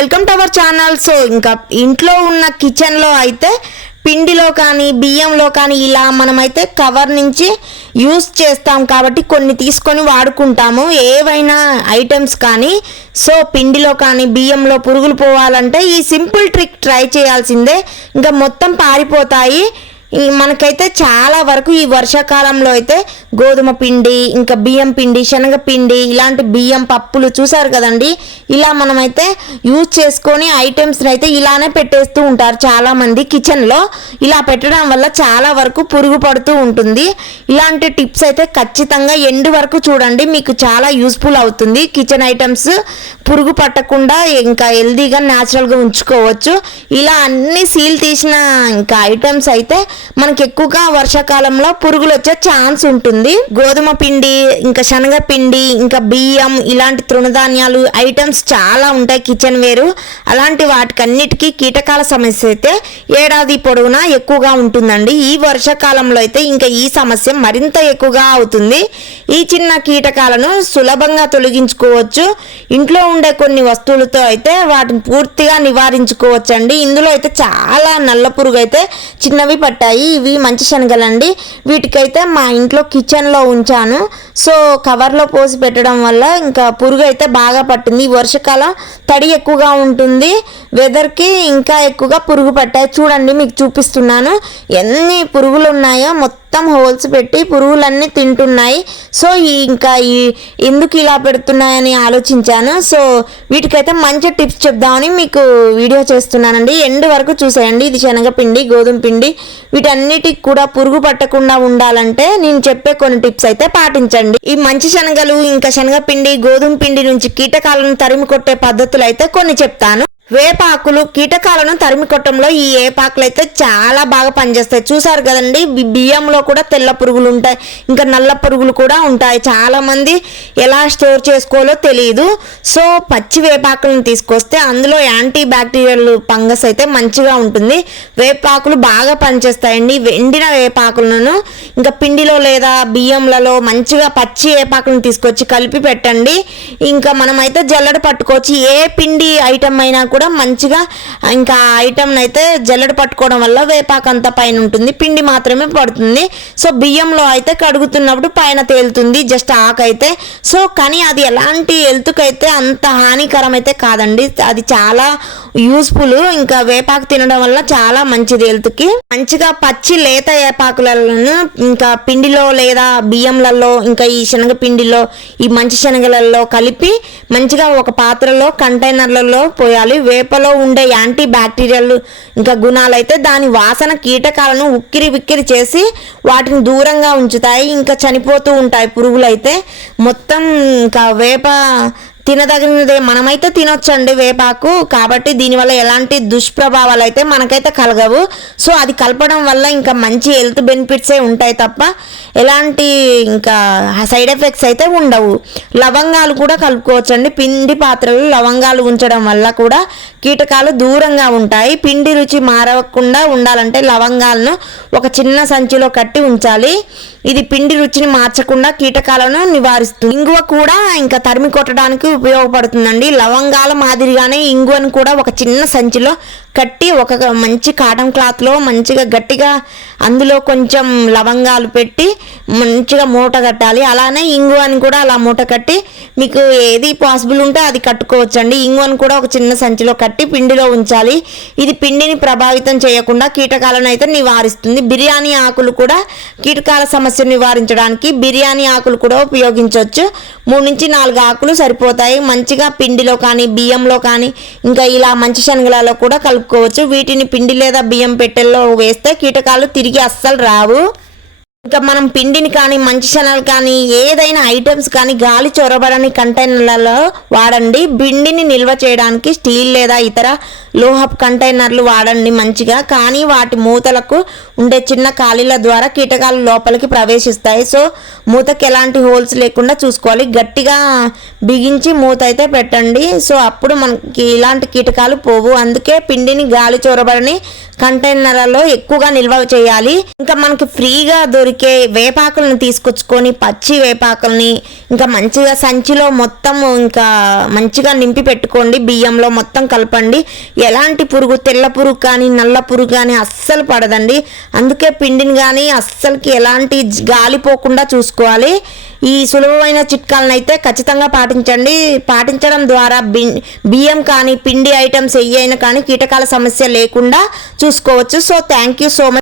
Welcome to our channel. So ఇంకా ఇంట్లో ఉన్న కిచెన్లో అయితే పిండిలో కానీ బియ్యంలో కానీ ఇలా మనమైతే కవర్ నుంచి యూస్ చేస్తాం కాబట్టి కొన్ని తీసుకొని వాడుకుంటాము. ఏవైనా ఐటమ్స్ కానీ సో పిండిలో కానీ బియ్యంలో పురుగులు పోవాలంటే ఈ సింపుల్ ట్రిక్ ట్రై చేయాల్సిందే. ఇంకా మొత్తం పారిపోతాయి. ఈ మనకైతే చాలా వరకు ఈ వర్షాకాలంలో అయితే గోధుమ పిండి ఇంకా బియ్యం పిండి శనగ పిండి ఇలాంటి బియ్యం పప్పులు చూసారు కదండి? ఇలా మనమైతే యూజ్ చేసుకొని ఐటమ్స్ని అయితే ఇలానే పెట్టేస్తూ ఉంటారు చాలామంది కిచెన్లో. ఇలా పెట్టడం వల్ల చాలా వరకు పురుగు పడుతూ ఉంటుంది. ఇలాంటి టిప్స్ అయితే ఖచ్చితంగా ఎండు వరకు చూడండి. మీకు చాలా యూస్ఫుల్ అవుతుంది. కిచెన్ ఐటమ్స్ పురుగు పట్టకుండా ఇంకా హెల్దీగా న్యాచురల్గా ఉంచుకోవచ్చు. ఇలా అన్ని సీల్ తీసిన ఇంకా ఐటమ్స్ అయితే మనకి ఎక్కువగా వర్షాకాలంలో పురుగులు వచ్చే ఛాన్స్ ఉంటుంది. గోధుమ పిండి ఇంకా శనగ పిండి ఇంకా బియ్యం ఇలాంటి తృణధాన్యాలు ఐటమ్స్ చాలా ఉంటాయి కిచెన్ వేరు. అలాంటి వాటికన్నిటికీ కీటకాల సమస్య అయితే ఏడాది పొడవునా ఎక్కువగా ఉంటుందండి. ఈ వర్షాకాలంలో అయితే ఇంకా ఈ సమస్య మరింత ఎక్కువగా అవుతుంది. ఈ చిన్న కీటకాలను సులభంగా తొలగించుకోవచ్చు. ఇంట్లో ఉండే కొన్ని వస్తువులతో అయితే వాటిని పూర్తిగా నివారించుకోవచ్చు అండి ఇందులో అయితే చాలా నల్ల పురుగు అయితే చిన్నవి వచ్చాయి ఇవి మంచి శనగలండి. వీటికైతే మా ఇంట్లో కిచెన్లో ఉంచాను. సో కవర్లో పోసి పెట్టడం వల్ల ఇంకా పురుగు అయితే బాగా పట్టింది. వర్షకాలం వర్షాకాలం తడి ఎక్కువగా ఉంటుంది. వెదర్కి ఇంకా ఎక్కువగా పురుగు పట్టాయి. చూడండి మీకు చూపిస్తున్నాను. ఎన్ని పురుగులు ఉన్నాయో మొత్తం మొత్తం హోల్స్ పెట్టి పురుగులన్నీ తింటున్నాయి. సో ఇంకా ఈ ఎందుకు ఇలా పెడుతున్నాయని ఆలోచించాను. సో వీటికైతే మంచి టిప్స్ చెప్దామని మీకు వీడియో చేస్తున్నానండి. ఎండ్ వరకు చూసేయండి. ఇది శనగపిండి గోధుమ పిండి. వీటన్నిటికి కూడా పురుగు పట్టకుండా ఉండాలంటే నేను చెప్పే కొన్ని టిప్స్ అయితే పాటించండి. ఈ మంచి శనగలు ఇంకా శనగపిండి గోధుమ పిండి నుంచి కీటకాలను తరిమి కొట్టే పద్ధతులు అయితే కొన్ని చెప్తాను. వేపాకులు కీటకాలను తరిమికొట్టంలో ఈ వేపాకులు అయితే చాలా బాగా పనిచేస్తాయి. చూసారు కదండి బియ్యంలో కూడా తెల్ల పురుగులు ఉంటాయి. ఇంకా నల్ల పురుగులు కూడా ఉంటాయి. చాలామంది ఎలా స్టోర్ చేసుకోవాలో తెలియదు సో పచ్చి వేపాకులను తీసుకొస్తే అందులో యాంటీ బ్యాక్టీరియల్ ఫంగస్ అయితే మంచిగా ఉంటుంది. వేపాకులు బాగా పనిచేస్తాయండి. ఎండిన వేపాకులను ఇంకా పిండిలో లేదా బియ్యంలలో మంచిగా పచ్చి ఏపాకులను తీసుకొచ్చి కలిపి పెట్టండి. ఇంకా మనమైతే జల్లడ పట్టుకోవచ్చు. ఏ పిండి ఐటమ్ అయినా కూడా మంచిగా ఇంకా ఐటమ్ అయితే జల్లడ పట్టుకోవడం వల్ల వేపాకు అంతా పైన ఉంటుంది. పిండి మాత్రమే పడుతుంది. సో బియ్యంలో అయితే కడుగుతున్నప్పుడు పైన తేలుతుంది. జస్ట్ ఆకు అయితే సో కానీ అది ఎలాంటి హెల్త్కి అయితే అంత హానికరం అయితే కాదండి. అది చాలా యూస్ఫుల్ ఇంకా వేపాకు తినడం వల్ల చాలా మంచిది హెల్త్కి. మంచిగా పచ్చి లేత వేపాకులను ఇంకా పిండిలో లేదా బియ్యంలలో ఇంకా ఈ శనగపిండిలో ఈ మంచి శనగలలో కలిపి మంచిగా ఒక పాత్రలో కంటైనర్లలో పోయాలి. వేపలో ఉండే యాంటీ బ్యాక్టీరియల్ ఇంకా గుణాలు అయితే దాని వాసన కీటకాలను ఉక్కిరి విక్కిరి చేసి వాటిని దూరంగా ఉంచుతాయి. ఇంకా చనిపోతూ ఉంటాయి పురుగులు అయితే మొత్తం ఇంకా వేప తినదగినదే మనమైతే తినొచ్చండి వేపాకు కాబట్టి దీనివల్ల ఎలాంటి దుష్ప్రభావాలు అయితే మనకైతే కలగవు. సో అది కలపడం వల్ల ఇంకా మంచి హెల్త్ బెనిఫిట్సే ఉంటాయి తప్ప ఎలాంటి ఇంకా సైడ్ ఎఫెక్ట్స్ అయితే ఉండవు. లవంగాలు కూడా కలుపుకోవచ్చండి. పిండి పాత్రలు లవంగాలు ఉంచడం వల్ల కూడా కీటకాలు దూరంగా ఉంటాయి. పిండి రుచి మారకుండా ఉండాలంటే లవంగాలను ఒక చిన్న సంచిలో కట్టి ఉంచాలి. ఇది పిండి రుచిని మార్చకుండా కీటకాలను నివారిస్తుంది. ఇంగువ కూడా ఇంకా తరిమి కొట్టడానికి ఉపయోగపడుతుందండి. లవంగాల మాదిరిగానే ఇంగువను కూడా ఒక చిన్న సంచిలో కట్టి ఒక మంచి కాటన్ క్లాత్లో మంచిగా గట్టిగా అందులో కొంచెం లవంగాలు పెట్టి మంచిగా మూట కట్టాలి. అలానే ఇంగువని కూడా అలా మూట కట్టి మీకు ఏది పాసిబుల్ ఉంటే అది కట్టుకోవచ్చండి. ఇంగువని కూడా ఒక చిన్న సంచిలో కట్టి పిండిలో ఉంచాలి. ఇది పిండిని ప్రభావితం చేయకుండా కీటకాలను అయితే నివారిస్తుంది. బిర్యానీ ఆకులు కూడా కీటకాల సమస్యను నివారించడానికి బిర్యానీ ఆకులు కూడా ఉపయోగించవచ్చు మూడు నుంచి నాలుగు ఆకులు సరిపోతాయి. మంచిగా పిండిలో కానీ బియ్యంలో కానీ ఇంకా ఇలా మంచి శనగలలో కూడా కలుపుకోవచ్చు. వీటిని పిండి లేదా బియ్యం పెట్టెల్లో వేస్తే కీటకాలు తిరిగి అస్సలు రావు. ఇంకా మనం పిండిని కానీ మంచి శనగలు కానీ ఏదైనా ఐటమ్స్ కానీ గాలి చొరబడని కంటైనర్లలో వాడండి. పిండిని నిల్వ చేయడానికి స్టీల్ లేదా ఇతర లోహపు కంటైనర్లు వాడండి మంచిగా. కానీ వాటి మూతలకు ఉండే చిన్న ఖాళీల ద్వారా కీటకాలు లోపలికి ప్రవేశిస్తాయి. సో మూతకి ఎలాంటి హోల్స్ లేకుండా చూసుకోవాలి. గట్టిగా బిగించి మూత అయితే పెట్టండి. సో అప్పుడు మనకి ఇలాంటి కీటకాలు పోవు. అందుకే పిండిని గాలి చొరబడని కంటైనర్లలో ఎక్కువగా నిల్వ చేయాలి. ఇంకా మనకి ఫ్రీగా దొరికే వేపాకులను తీసుకొచ్చుకొని పచ్చి వేపాకుల్ని ఇంకా మంచిగా సంచిలో మొత్తం ఇంకా మంచిగా నింపి పెట్టుకోండి. బియ్యంలో మొత్తం కలపండి. ఎలాంటి పురుగు? తెల్ల పురుగు కానీ నల్ల పురుగు కానీ అస్సలు పడదండి. అందుకే పిండిని కానీ అస్సలకి ఎలాంటి గాలిపోకుండా చూసుకోవాలి. ఈ సులభమైన చిట్కాలను అయితే ఖచ్చితంగా పాటించండి. పాటించడం ద్వారా బి- బియ్యం కానీ పిండి ఐటమ్స్ ఏ అయినా కానీ కీటకాల సమస్య లేకుండా చూసుకోవచ్చు. So thank you so much